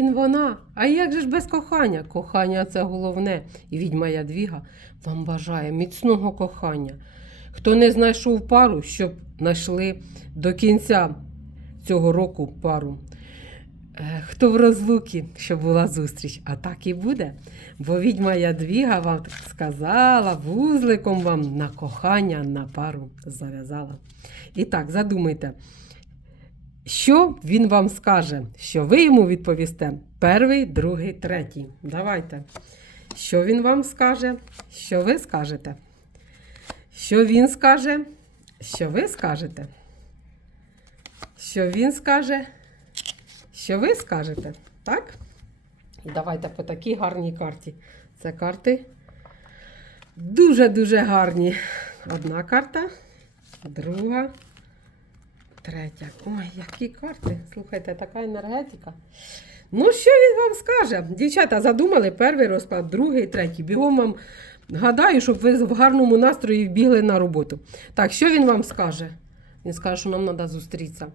Він вона. А як же ж без кохання? Кохання це головне. І відьма Ядвіга вам бажає міцного кохання. Хто не знайшов пару, щоб знайшли до кінця цього року пару. Е, Хто в розлуці, щоб була зустріч, а так і буде. Бо відьма Ядвіга вам сказала, вузликом вам на кохання на пару зав'язала. І так, задумайте, що він вам скаже, що ви йому відповісте перший, другий, третій. Давайте. Що він вам скаже, що ви скажете? Що він скаже, що ви скажете? Що він скаже, що ви скажете? Так? Давайте по такій гарній карті. Це карти дуже-дуже гарні. Одна карта, друга, третя. Ой, які карти. Слухайте, така енергетика. Ну, що він вам скаже? Дівчата задумали перший розклад, другий, третій. Бігом вам гадаю, щоб ви в гарному настрої бігли на роботу. Так, що він вам скаже? Він скаже, що нам треба зустрітися.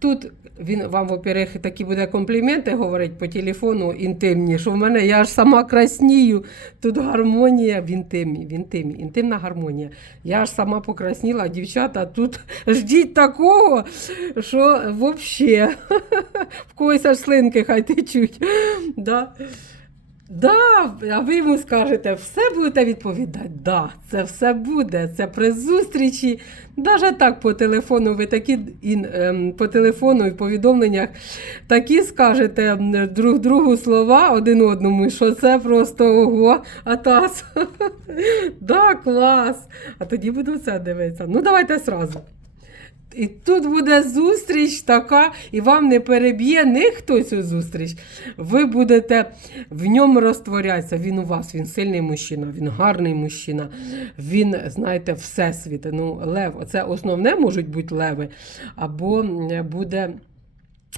Тут він вам, во-первых, такі буде компліменти говорить по телефону інтимні, що в мене я ж сама краснію. Тут гармонія в інтимі, в інтимі, інтимна гармонія. Я ж сама покрасніла, дівчата, тут ждіть такого, що взагалі в когось аж слинки хай течуть. Да. Да, а ви йому скажете, все будете відповідати? Да, це все буде. Це при зустрічі. Навіть так по телефону, ви такі ем, по телефону і повідомленнях такі скажете друг другу слова один одному, що це просто ого, атас. Да, клас. А тоді буду це дивитися. Ну, давайте сразу. І тут буде зустріч така, і вам не переб'є ніхто цю зустріч. Ви будете в ньому розтворятися. Він у вас, він сильний мужчина, він гарний мужчина, він, знаєте, всесвіт. Ну, лев. Це основне можуть бути леви, або буде.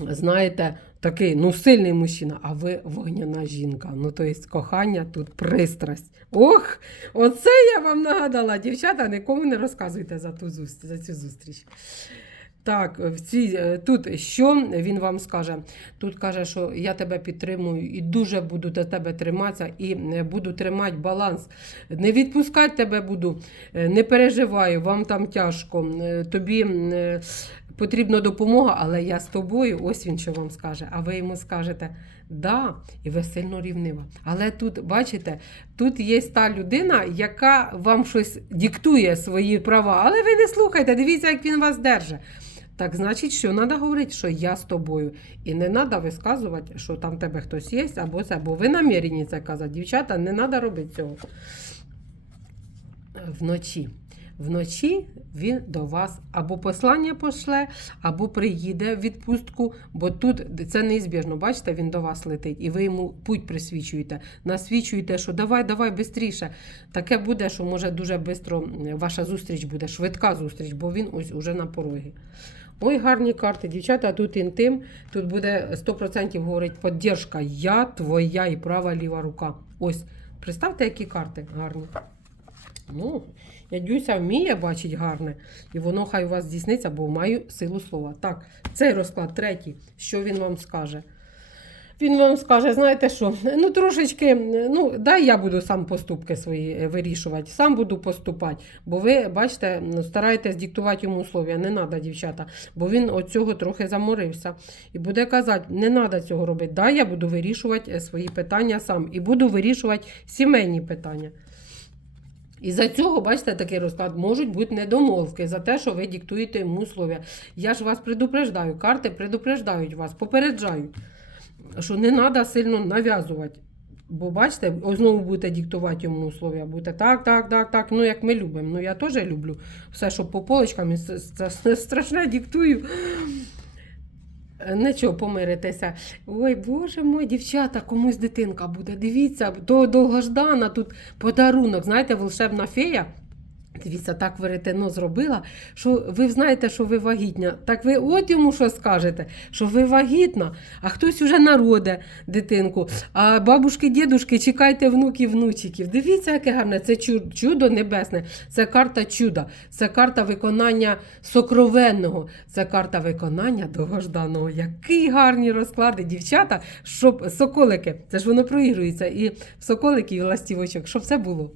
Знаєте, такий ну сильний мужчина, а ви вогняна жінка. Ну, то є кохання тут пристрасть. Ох, оце я вам нагадала. Дівчата, нікому не розказуйте за, ту зустріч, за цю зустріч. Так, в цій, е, тут що він вам скаже? Тут каже, що я тебе підтримую і дуже буду до тебе триматися, і е, буду тримати баланс. Не відпускати тебе буду, е, не переживаю, вам там тяжко. Тобі потрібна допомога, але я з тобою. Ось він що вам скаже. А ви йому скажете да, і ви сильно рівнива. Але тут, бачите, тут є та людина, яка вам щось диктує свої права, але ви не слухайте, дивіться, як він вас держить. Так значить, що треба говорити, що я з тобою. І не треба висказувати, що там тебе хтось є, або це, бо ви намірені це казати. Дівчата, не треба робити цього. Вночі. Вночі він до вас або послання пошле, або приїде в відпустку, бо тут це неізбіжно. Бачите, він до вас летить, і ви йому путь присвічуєте. Насвічуєте, що давай, давай швидше. Таке буде, що може дуже швидко ваша зустріч буде, швидка зустріч, бо він ось уже на порогі. Ой, гарні карти, дівчата, тут інтим, тут буде 100% говорить підтримка. Я твоя і права ліва рука. Ось, представте, які карти гарні. Ну, Ядюся вміє бачить гарне, і воно хай у вас здійсниться, бо маю силу слова. Так, цей розклад третій. Що він вам скаже? Він вам скаже, знаєте що, ну трошечки, ну дай я буду сам поступки свої е, вирішувати, сам буду поступати. Бо ви, бачите, ну, стараєтесь диктувати йому условия. Не треба, дівчата, бо він от цього трохи заморився. І буде казати, не треба цього робити. Дай я буду вирішувати е, свої питання сам і буду вирішувати сімейні питання. І за цього, бачите, такий розклад можуть бути недомовки за те, що ви диктуєте йому условия. Я ж вас предупреждаю, карти предупреждають вас, попереджають, що не треба сильно нав'язувати. Бо бачите, знову будете диктувати йому условия. Будете так, так, так, так, ну як ми любимо. Ну я теж люблю все, що по полочкам, це страшне диктую. Нічого, помиритися. Ой, боже мой, дівчата, комусь дитинка буде. Дивіться, то довгождана тут подарунок. Знаєте, волшебна фея Дивіться, так веретено зробила, що ви знаєте, що ви вагітня. Так ви от йому що скажете, що ви вагітна, а хтось уже народе дитинку. А бабушки, дідушки, чекайте внуків, внучиків. Дивіться, яке гарне. Це чудо небесне, це карта чуда, це карта виконання сокровенного, це карта виконання довгожданого. Які гарні розклади, дівчата, щоб соколики, це ж воно проігрується, і в соколиків і ластівочок, щоб все було.